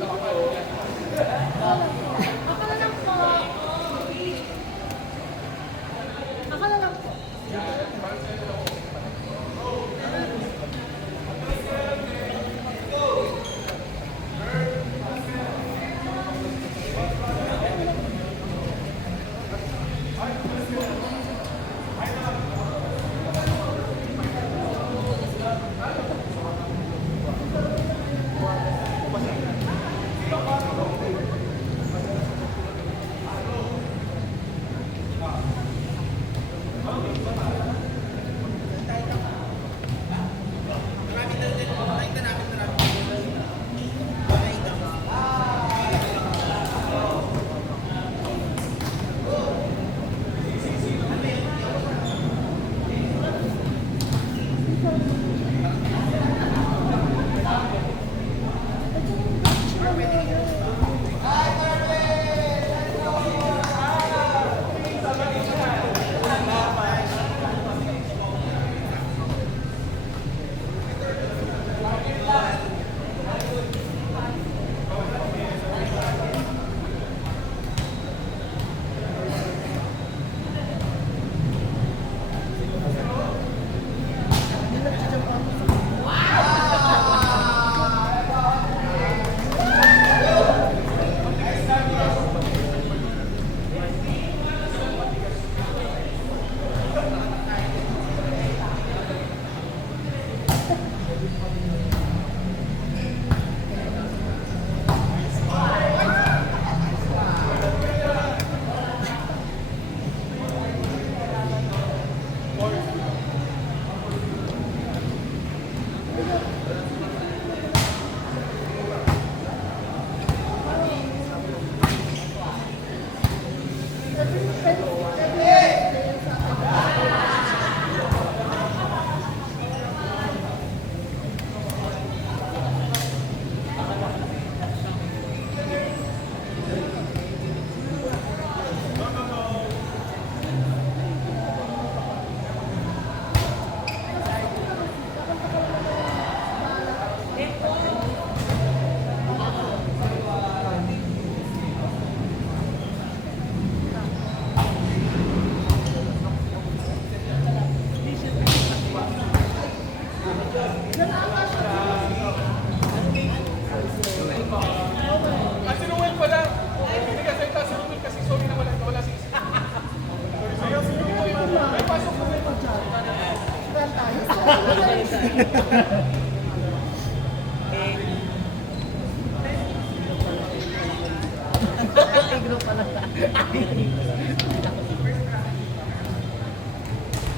Akala lang po. Akala lang po.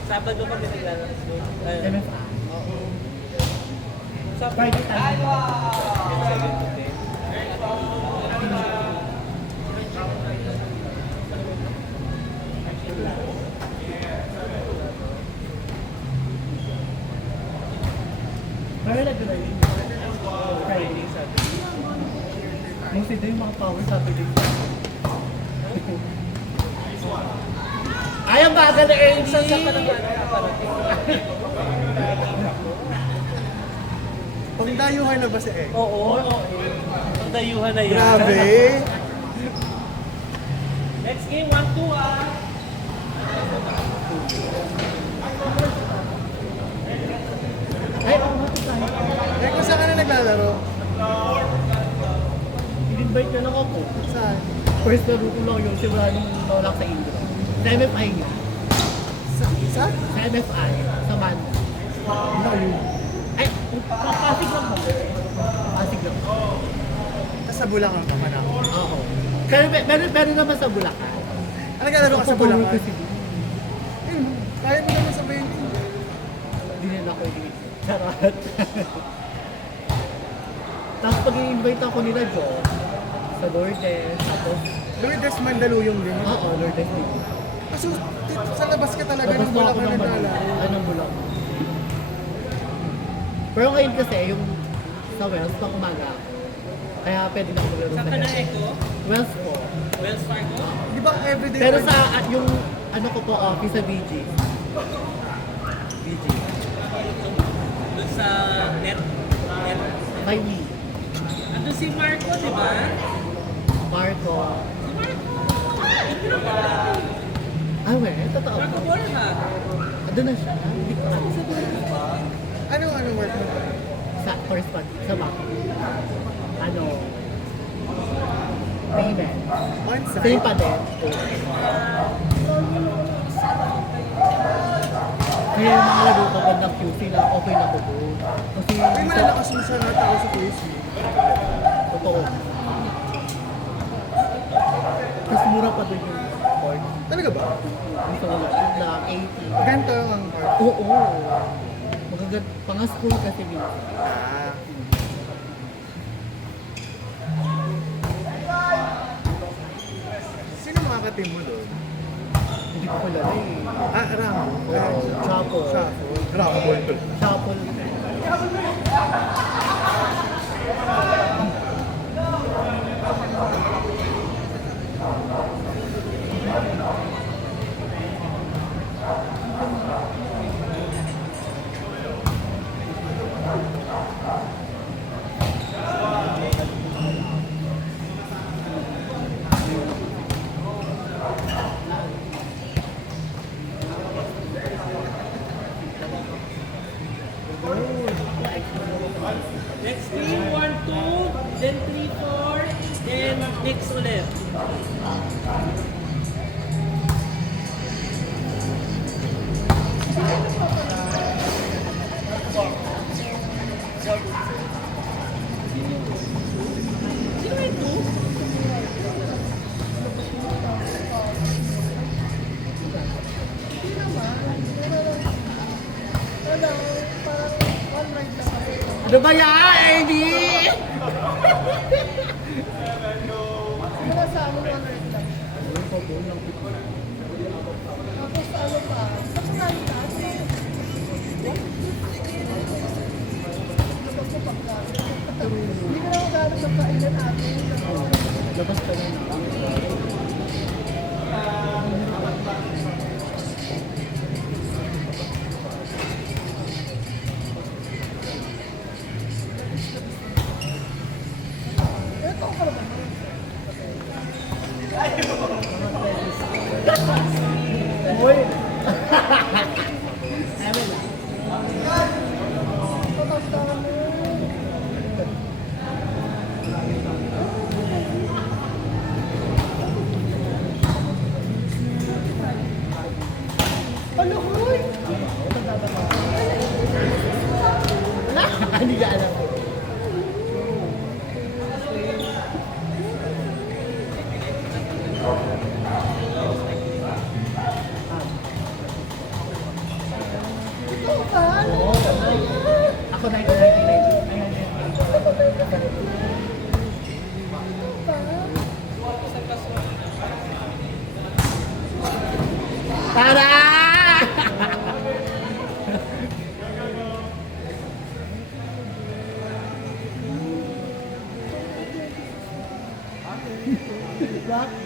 Sabado kami naglalaro doon. MFA. Sa Party time. Pero nag-regular yun. Friday, Saturday. Yung sila yung mga power Saturday. Ay, ang bagal na Ernie! Saan pa naman nakaparating? Pangdayuhan na ba si Ek? Oo. Ang dayuhan na yan. Grabe! Next game, 1-2 ah. Ay, oo nga tayo. Ek, kung saan ka na naglalaro? In-invite ka lang ako. Saan? First laro ko lang yung simula nung nawala sa Indra. Sa MFI nga. Sa? Sa MFI. Sa Banda. Layo. Ay, Pasig lang po. Pasig lang. Tapos sa Bulacan ka man ako. Oo. Pero meron naman sa Bulacan. Ano naglalaro ka sa Bulacan? Kasi Kaya mo naman sabihin ko. hindi nila ako i-invite. Charot. Tapos pag i-invite ako nila Joe, sa Lourdes, tapos, Lourdes Mandaluyong din. oo, Lourdes din. Kaso sa labas ka talaga Tapos ng na ako Bulacan ng naglalaro. Manila. Ay, ng Bulacan. Pero ngayon kasi, yung sa Wells, pang umaga ako. Kaya pwede na ako maglaro Saan sa ka na Wells. Echo? Wells po. Wells Fargo? Di ba everyday? Pero sa yung ano ko po office sa BG. BG. Doon sa net. By me. Ano Andun si Marco, di ba? Marco. Si Marco. Hindi na pala natin. Ah, we, totoo. Marco Borja. Doon na siya. Hindi ko alam sa Anong work mo? sa correspond sa bank. Ano? Payment. On-site? Same pa din. Kaya yung mga laro ko bandang QC na okay na ko doon. Kasi May malalakas mo sa natao sa QC. totoo. Mas mura pa doon yung court. Talaga ba? Gusto ko lang na 80. Ganito ang part. Oo. Magagad. Pang-school kasi minsan. Ah. Sino mga ka-team mo doon? Hindi ko kilala eh. Ah, Rambo. Chapel. Rambo. Chapel. Next 3-1-2, then 3-4, then mix ulit. Sino yung 2? Hindi naman. Pero parang one night na kami. Ano ba yan, Eddie? Mula sa amin, one night lang. Tapos ano pa? Sa pangalan ka? Hindi ka na maghanap ng kainan natin. Labas ka na. Ito ka ba? Uy! Tapos ka mo. Ano, huy? Hindi ka alam. Ito ka? Ako na ito, 1990. Tara!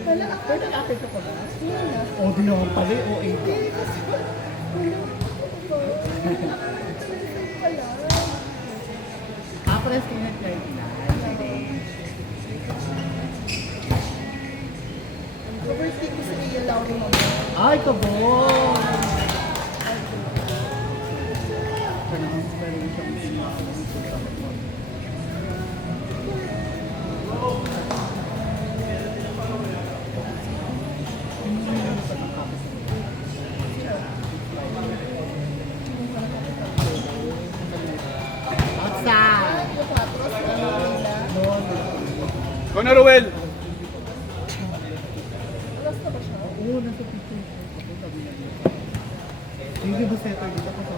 Wala ako. Pwede natin ito pa ba? Wala na. O, di naman pala eh. O, 8. Eh, kasi wala ko. Wala. Apres ko na 39. Overtake ko sa iyo lang ni mama. Ay, kabon! Panahon sa rin siyang sinawang sa Outside! Yung patros, ano nila? Kona Ruel! Alas na ba siya? Oo, nasa picture. Ako sabi na niya. Hindi ba setter dito ako sa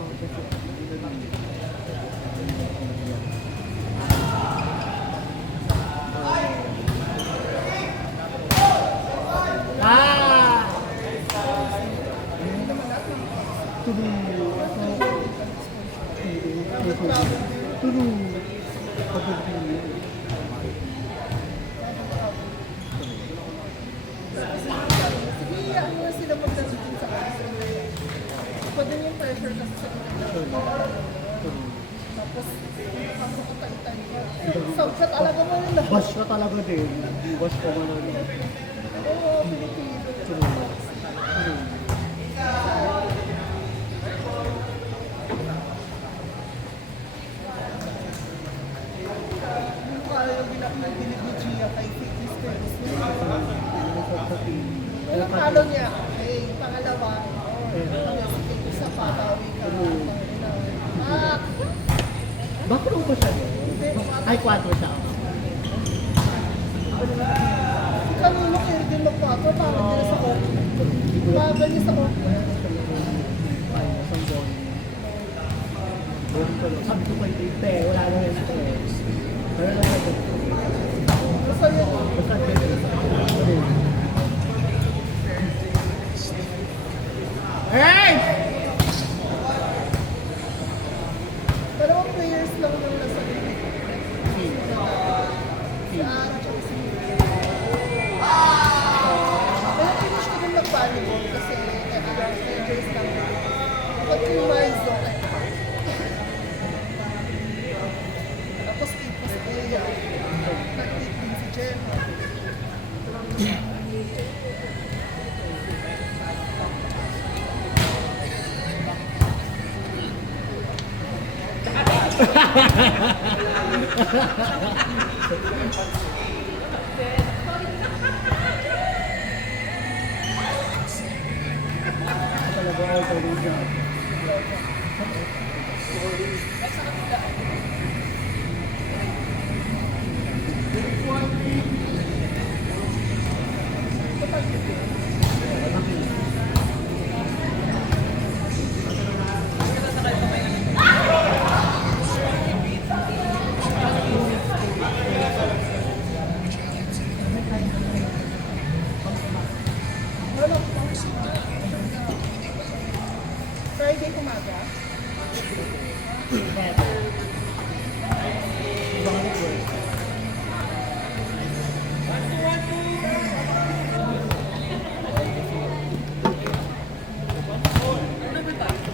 Ah! Turu. Bash ka talaga din. Bash ka man ano. Oo, Pilipino. True. True. Yung kaya yung binag ni Gia kay Fitness Girls. Walang talo niya. Eh, pangalawa. Pang-escape isa pa. Bawi ka. Ah, Bakit upo siya? Ay, 4 siya. si Kanino kaya din magpato. Parang nila sa court. Bagal niya sa court. Ay, isang ball. Sabi ko kay Tite, wala na yung stress. Pero lang ako. Basta yun. Basta Tite. Hey! Dalawang players lang yung nasa limit. Si Ara tsaka si Pero finish ko din mag-volleyball kasi players lang. Pag yung Maizo, tapos 8 pa si Eya. Nag-8 din si Gemma. Talaga all the way down. Friday umaga. Better.